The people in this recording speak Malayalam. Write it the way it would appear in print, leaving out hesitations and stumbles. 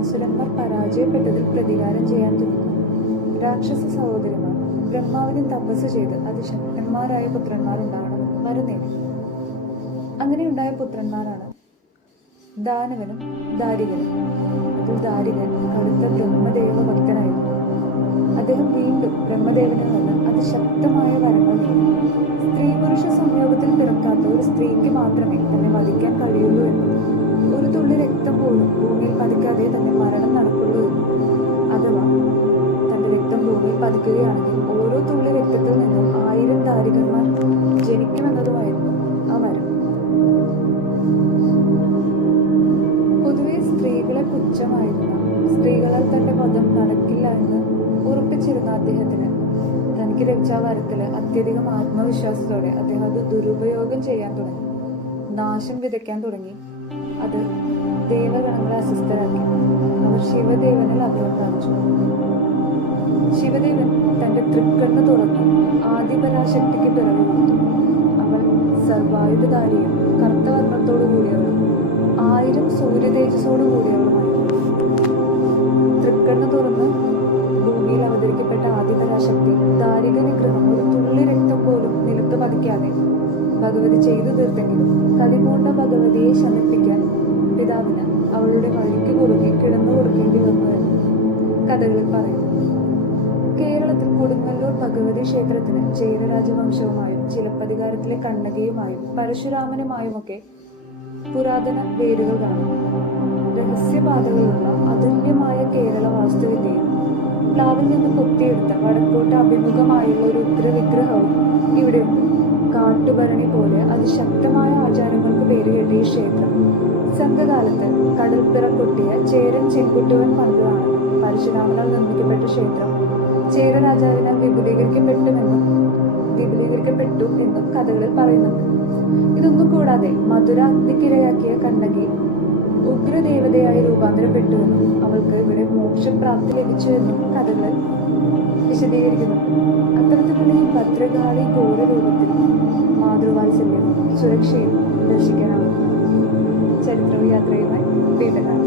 അസുരന്മാർ പരാജയപ്പെട്ടതിൽ പ്രതികാരം ചെയ്യാൻ തുടങ്ങി. രാക്ഷസ സഹോദരിമാർ ബ്രഹ്മാവിനെ തപസ് ചെയ്ത് അതിശക്തന്മാരായ പുത്രന്മാർ ഉണ്ടാവണമെന്ന് വരം നേടി. അങ്ങനെയുണ്ടായ പുത്രന്മാരാണ് ദാനവനും ദാരികനും. അതിൽ ദാരികൻ കടുത്ത ബ്രഹ്മദേവ ഭക്തനായിരുന്നു. അദ്ദേഹം വീണ്ടും ബ്രഹ്മദേവനിൽ നിന്ന് അതിശക്തമായ വരങ്ങൾ നേടി. സ്ത്രീ പുരുഷ സംയോഗത്തിൽ പിറക്കാത്ത ഒരു സ്ത്രീക്ക് മാത്രമേ തന്നെ വധിക്കാൻ കഴിയുള്ളൂ എന്നും ഒരു തുള്ളി രക്തം പോലും ഭൂമിയിൽ പതിക്കാതെ തന്നെ മരണം നടക്കുള്ളൂ എന്നും, അഥവാ തന്റെ രക്തം ഭൂമിയിൽ പതിക്കുകയാണെങ്കിൽ ഓരോ തുള്ളി രക്തത്തിൽ നിന്നും 1000 ദാരികന്മാർ ജനിക്കുമെന്നതുമായിരുന്നു ആ വരം. പൊതുവെ സ്ത്രീകളെ പുച്ഛമായിരുന്ന, സ്ത്രീകളാൽ തന്റെ വധം നടക്കില്ല എന്ന് ഉറപ്പിച്ചിരുന്ന അദ്ദേഹത്തിന് തനിക്ക് ലഭിച്ച വരത്തില് അത്യധികം ആത്മവിശ്വാസത്തോടെ അദ്ദേഹം അത് ദുരുപയോഗം ചെയ്യാൻ തുടങ്ങി. നാശം വിതയ്ക്കാൻ തുടങ്ങി. അത് ദേവഗണങ്ങളെ അസ്വസ്ഥരാക്കി. അവർ ശിവദേവനിൽ അദ്ദേഹം കാണിച്ചു. ശിവദേവൻ തന്റെ തൃക്കണ്ണ് തുറന്ന് ആദിപരാശക്തിക്ക് പിറവി കൊടുത്തു. അവൾ സർവായുധധാരിയും കറുത്ത വർണ്ണത്തോടു കൂടിയവളും 1000 സൂര്യതേജസ്സോടു കൂടിയവളുമായിരുന്നു. തൃക്കണ്ണ് തുറന്ന് ഭൂമിയിൽ അവതരിക്കപ്പെട്ട ആദിപരാശക്തി ദാരിക നിഗ്രഹം ഒരു തുള്ളി രക്തം പോലും നിലത്ത് പതിക്കാതെ ഭഗവതി ചെയ്തു തീർത്തെങ്കിലും കലിപൂണ്ട ഭഗവതിയെ ശമിപ്പിക്കാൻ പിതാവിന് അവളുടെ വഴിക്ക് കുറുകെ കിടന്നു കൊടുക്കേണ്ടി വന്നു എന്ന് കഥകളിൽ പറയുന്നു. കേരളത്തിൽ കൊടുങ്ങല്ലൂർ ഭഗവതി ക്ഷേത്രത്തിന് ചേര രാജവംശവുമായും ചിലപ്പതികാരത്തിലെ കണ്ണകിയുമായും പരശുരാമനുമായുമൊക്കെ പുരാതന വേരുകൾ കാണും. രഹസ്യപാതകളുള്ള അതുല്യമായ കേരള വാസ്തുവിദ്യയും പ്ലാവിൽ നിന്ന് കൊത്തിയെടുത്ത വടക്കോട്ട് അഭിമുഖമായുള്ള ഒരു ഉഗ്രവിഗ്രഹവും ഇവിടെയുണ്ട്. കാട്ടുഭരണി പോലെ അതിശക്തമായ ആചാരങ്ങൾക്ക് പേരുകേട്ട ഈ ക്ഷേത്രം സംഘകാലത്ത് കടൽപ്പിറ കൊട്ടിയ ചേരൻ ചെങ്കുട്ടുവൻ പണിതതാണെന്നും പരശുരാമനാൽ നിർമ്മിക്കപ്പെട്ട ക്ഷേത്രം ചേര രാജാവിനാൽ വിപുലീകരിക്കപ്പെട്ടു എന്നും കഥകളിൽ പറയുന്നുണ്ട്. ഇതൊന്നും കൂടാതെ മധുര അഗ്നിക്കിരയാക്കിയ കണ്ണകി ഉഗ്രദേവതയായി രൂപാന്തരപ്പെട്ടുവെന്നും അവൾക്ക് ഇവിടെ മോക്ഷപ്രാപ്തി ലഭിച്ചുവെന്നും കഥകളിൽ വിശദീകരിക്കുന്നു. അത്തരത്തിലുള്ള ഈ ഭദ്രകാളി ഘോര രൂപത്തിൽ മാതൃവാത്സല്യവും സുരക്ഷയും ദർശിക്കാനാവും. ചരിത്രവും യാത്രയുമായി വീണ്ടും കാണാം.